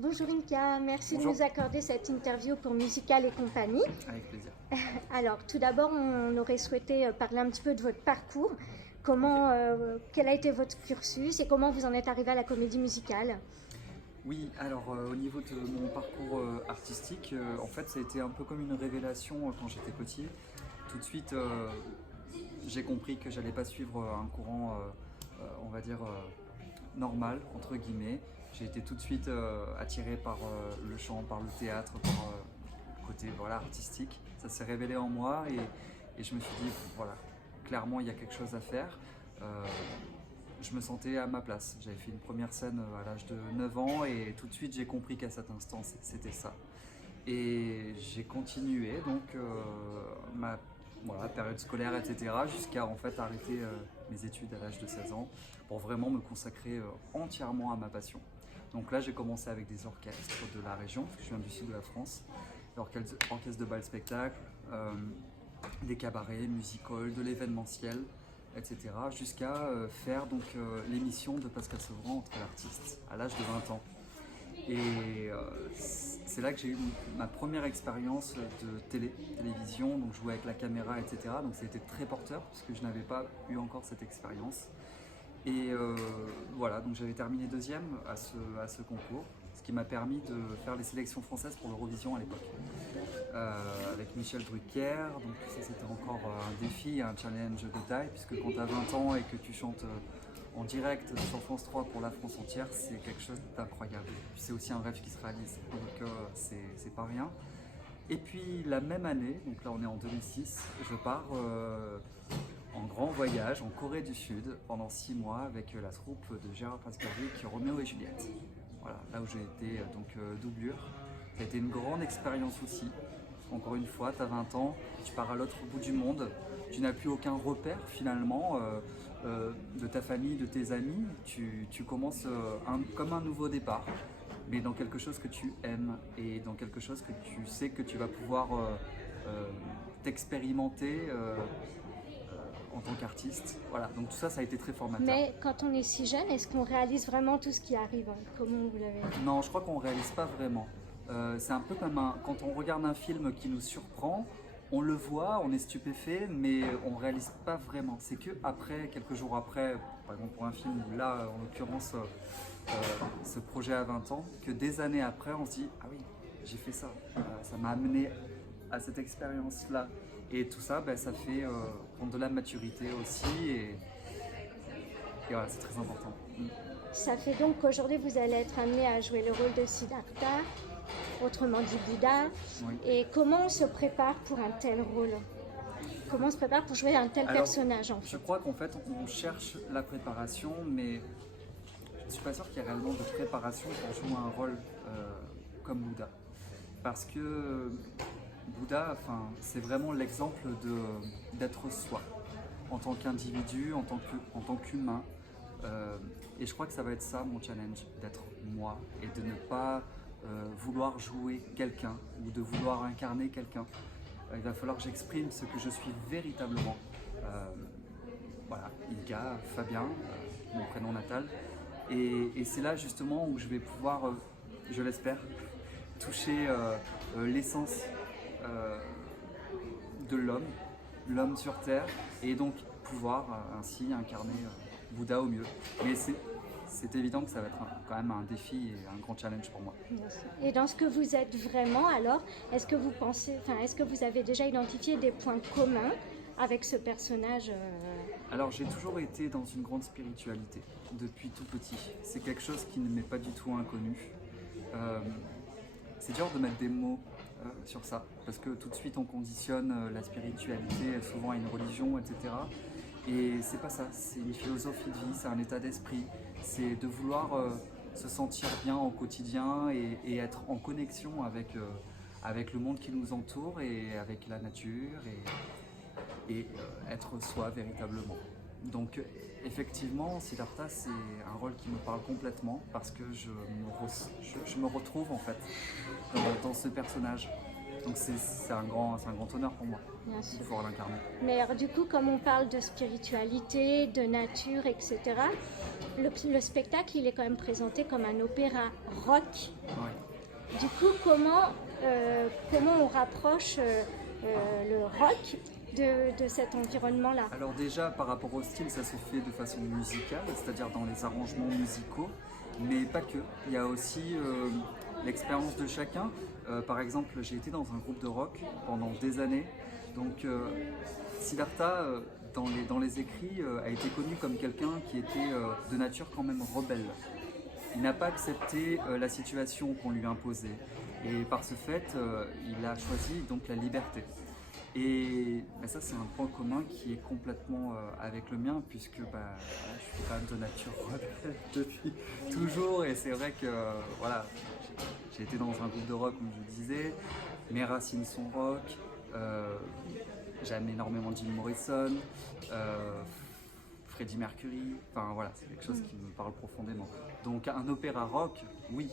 Bonjour Inka, merci Bonjour. de nous accorder cette interview pour Musical et compagnie. Avec plaisir. Alors, tout d'abord, on aurait souhaité parler un petit peu de votre parcours. Quel a été votre cursus et comment vous en êtes arrivé à la comédie musicale? Oui, alors au niveau de mon parcours artistique, en fait ça a été un peu comme une révélation quand j'étais petit. Tout de suite, j'ai compris que j'allais pas suivre un courant, on va dire, normal, entre guillemets. J'ai été tout de suite attiré par le chant, par le théâtre, par le côté voilà, artistique. Ça s'est révélé en moi et je me suis dit, voilà, clairement il y a quelque chose à faire. Je me sentais à ma place. J'avais fait une première scène à l'âge de 9 ans et tout de suite j'ai compris qu'à cet instant c'était ça. Et j'ai continué donc ma voilà, période scolaire, etc. jusqu'à en fait arrêter mes études à l'âge de 16 ans pour vraiment me consacrer entièrement à ma passion. Donc là j'ai commencé avec des orchestres de la région, parce que je viens du sud de la France, orchestre de bal spectacle, des cabarets, music-halls, de l'événementiel, etc. jusqu'à faire donc l'émission de Pascal Sevran Entre l'artiste à l'âge de 20 ans. Et c'est là que j'ai eu ma première expérience de télévision, donc jouer avec la caméra, etc. Donc c'était très porteur puisque je n'avais pas eu encore cette expérience. Et voilà, donc j'avais terminé deuxième à ce concours, ce qui m'a permis de faire les sélections françaises pour l'Eurovision à l'époque. Avec Michel Drucker, donc ça c'était encore un défi, un challenge de taille, puisque quand tu as 20 ans et que tu chantes en direct sur France 3 pour la France entière, c'est quelque chose d'incroyable. Puis c'est aussi un rêve qui se réalise, donc c'est pas rien. Et puis la même année, donc là on est en 2006, je pars en grand voyage en Corée du Sud pendant 6 mois avec la troupe de Gérard Pascalier, Roméo et Juliette. Voilà, là où j'ai été doublure. Ça a été une grande expérience aussi. Encore une fois, tu as 20 ans, tu pars à l'autre bout du monde, tu n'as plus aucun repère finalement de ta famille, de tes amis. Tu commences comme un nouveau départ, mais dans quelque chose que tu aimes et dans quelque chose que tu sais que tu vas pouvoir t'expérimenter en tant qu'artiste. Voilà, donc tout ça, ça a été très formateur. Mais quand on est si jeune, est-ce qu'on réalise vraiment tout ce qui arrive? Comment vous l'avez dit? Non, je crois qu'on ne réalise pas vraiment. C'est un peu comme quand on regarde un film qui nous surprend, on le voit, on est stupéfait, mais on ne réalise pas vraiment. C'est que après, quelques jours après, par exemple pour un film où là, en l'occurrence, ce projet a 20 ans, que des années après, on se dit « Ah oui, j'ai fait ça, ça m'a amené à cette expérience-là ». Et tout ça, ben, ça fait prendre de la maturité aussi, et voilà, c'est très important. Ça fait donc qu'aujourd'hui vous allez être amené à jouer le rôle de Siddhartha, autrement dit Bouddha. Oui. Et comment on se prépare pour un tel rôle? Comment on se prépare pour jouer un tel personnage en fait? Je crois qu'en fait on cherche la préparation, mais je ne suis pas sûr qu'il y ait réellement de préparation pour jouer un rôle comme Bouddha. Parce que Bouddha, c'est vraiment l'exemple d'être soi, en tant qu'individu, en tant qu'humain. Et je crois que ça va être ça mon challenge, d'être moi et de ne pas vouloir jouer quelqu'un ou de vouloir incarner quelqu'un. Il va falloir que j'exprime ce que je suis véritablement. Voilà, Ilka, Fabien, mon prénom natal. Et c'est là justement où je vais pouvoir, je l'espère, toucher l'essence de l'homme sur Terre, et donc pouvoir ainsi incarner Bouddha au mieux. Mais c'est évident que ça va être quand même un défi et un grand challenge pour moi. Et dans ce que vous êtes vraiment, alors, est-ce que vous avez déjà identifié des points communs avec ce personnage Alors j'ai toujours été dans une grande spiritualité, depuis tout petit. C'est quelque chose qui ne m'est pas du tout inconnu. C'est dur de mettre des mots sur ça, parce que tout de suite on conditionne la spiritualité souvent à une religion, etc. Et c'est pas ça, c'est une philosophie de vie, c'est un état d'esprit, c'est de vouloir se sentir bien au quotidien et être en connexion avec le monde qui nous entoure et avec la nature et être soi véritablement. Donc effectivement, Siddhartha, c'est un rôle qui me parle complètement parce que je me retrouve en fait dans ce personnage. Donc c'est un grand honneur pour moi Bien de sûr. pouvoir l'incarner. Mais alors, du coup, comme on parle de spiritualité, de nature, etc., le spectacle, il est quand même présenté comme un opéra rock. Ouais. Du coup, comment on rapproche le rock de cet environnement-là? Alors déjà, par rapport au style, ça se fait de façon musicale, c'est-à-dire dans les arrangements musicaux, mais pas que. Il y a aussi l'expérience de chacun. Par exemple, j'ai été dans un groupe de rock pendant des années. Donc Siddhartha, dans les écrits, a été connu comme quelqu'un qui était de nature quand même rebelle. Il n'a pas accepté la situation qu'on lui imposait. Et par ce fait, il a choisi donc la liberté. Et ça, c'est un point commun qui est complètement avec le mien, puisque je suis quand même de nature rebelle depuis toujours. Et c'est vrai que j'ai été dans un groupe de rock, comme je le disais. Mes racines sont rock. J'aime énormément Jim Morrison, Freddie Mercury. Enfin voilà, c'est quelque chose qui me parle profondément. Donc un opéra rock, oui.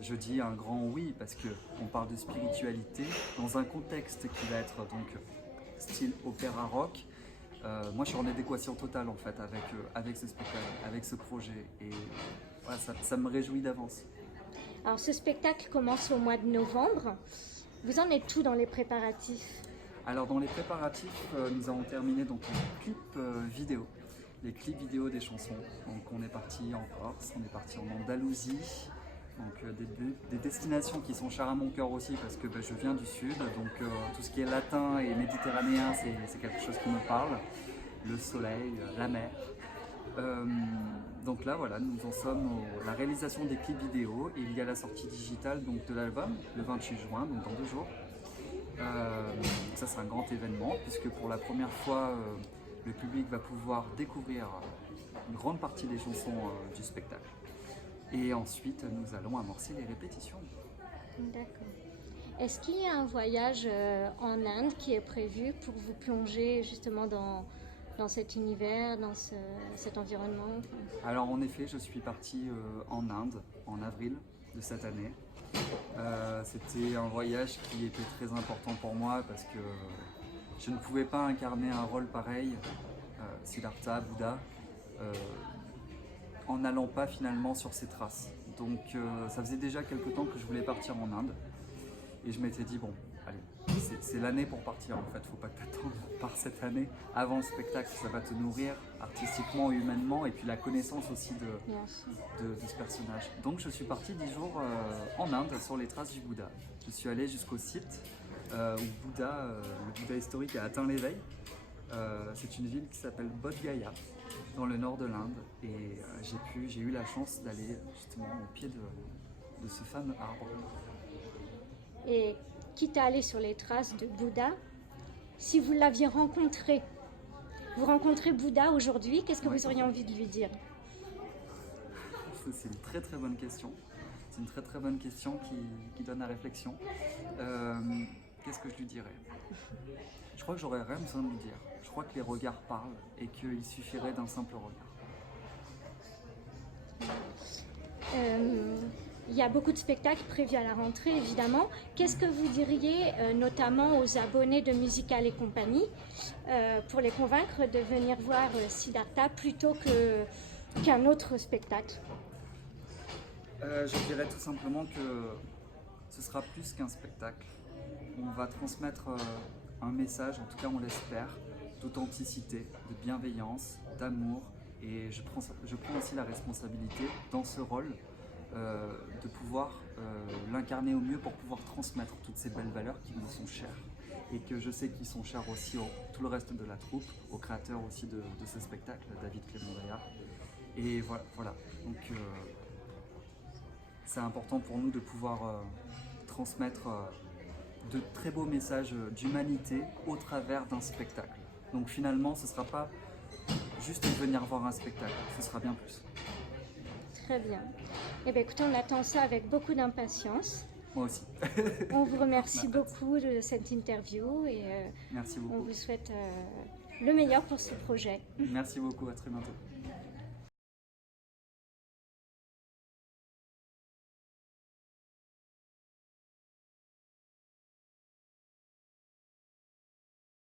Je dis un grand oui parce qu'on parle de spiritualité dans un contexte qui va être donc style opéra rock. Moi je suis en adéquation totale en fait avec ce spectacle, avec ce projet et voilà, ça me réjouit d'avance. Alors, ce spectacle commence au mois de novembre. Vous en êtes où dans les préparatifs? Alors dans les préparatifs, nous avons terminé donc les clips vidéo, les clips vidéo des chansons. Donc on est parti en Corse, on est parti en Andalousie. Donc des destinations qui sont chères à mon cœur aussi parce que je viens du sud, donc tout ce qui est latin et méditerranéen c'est quelque chose qui me parle, le soleil, la mer. Donc là voilà, nous en sommes à la réalisation des clips vidéo et il y a la sortie digitale donc, de l'album le 28 juin, donc dans 2 jours. Ça c'est un grand événement puisque pour la première fois le public va pouvoir découvrir une grande partie des chansons du spectacle. Et ensuite, nous allons amorcer les répétitions. D'accord. Est-ce qu'il y a un voyage en Inde qui est prévu pour vous plonger justement dans cet univers, dans cet environnement? Alors en effet, je suis parti en Inde en avril de cette année. C'était un voyage qui était très important pour moi parce que je ne pouvais pas incarner un rôle pareil, Siddhartha, Bouddha, en n'allant pas finalement sur ses traces. Donc ça faisait déjà quelques temps que je voulais partir en Inde et je m'étais dit bon, allez, c'est l'année pour partir en fait, faut pas t'attendre par cette année. Avant le spectacle, ça va te nourrir artistiquement et humainement et puis la connaissance aussi de ce personnage. Donc je suis parti 10 jours en Inde sur les traces du Bouddha. Je suis allé jusqu'au site où le Bouddha historique a atteint l'éveil. C'est une ville qui s'appelle Bodh Gaya dans le nord de l'Inde et j'ai eu la chance d'aller justement au pied de ce fameux arbre. Et quitte à aller sur les traces de Bouddha, si vous l'aviez rencontré, vous rencontrez Bouddha aujourd'hui, qu'est-ce que vous auriez envie de lui dire? C'est une très très bonne question. C'est une très très bonne question qui donne à réflexion. Qu'est-ce que je lui dirais? Je crois que j'aurais rien besoin de lui dire. Je crois que les regards parlent et qu'il suffirait d'un simple regard. Il y a beaucoup de spectacles prévus à la rentrée, évidemment. Qu'est-ce que vous diriez, notamment aux abonnés de Musical et compagnie, pour les convaincre de venir voir Siddhartha plutôt qu'un autre spectacle? Je dirais tout simplement que ce sera plus qu'un spectacle. On va transmettre un message, en tout cas on l'espère, d'authenticité, de bienveillance, d'amour. Et je prends aussi la responsabilité dans ce rôle de pouvoir l'incarner au mieux pour pouvoir transmettre toutes ces belles valeurs qui me sont chères. Et que je sais qu'ils sont chers aussi tout le reste de la troupe, au créateur aussi de ce spectacle, David Clément-Daillard. Et voilà. Donc c'est important pour nous de pouvoir transmettre de très beaux messages d'humanité au travers d'un spectacle. Donc finalement, ce ne sera pas juste venir voir un spectacle, ce sera bien plus. Très bien. Eh bien, écoutez, on attend ça avec beaucoup d'impatience. Moi aussi. On vous remercie beaucoup de cette interview et Merci beaucoup. on vous souhaite le meilleur pour ce projet. Merci beaucoup, à très bientôt.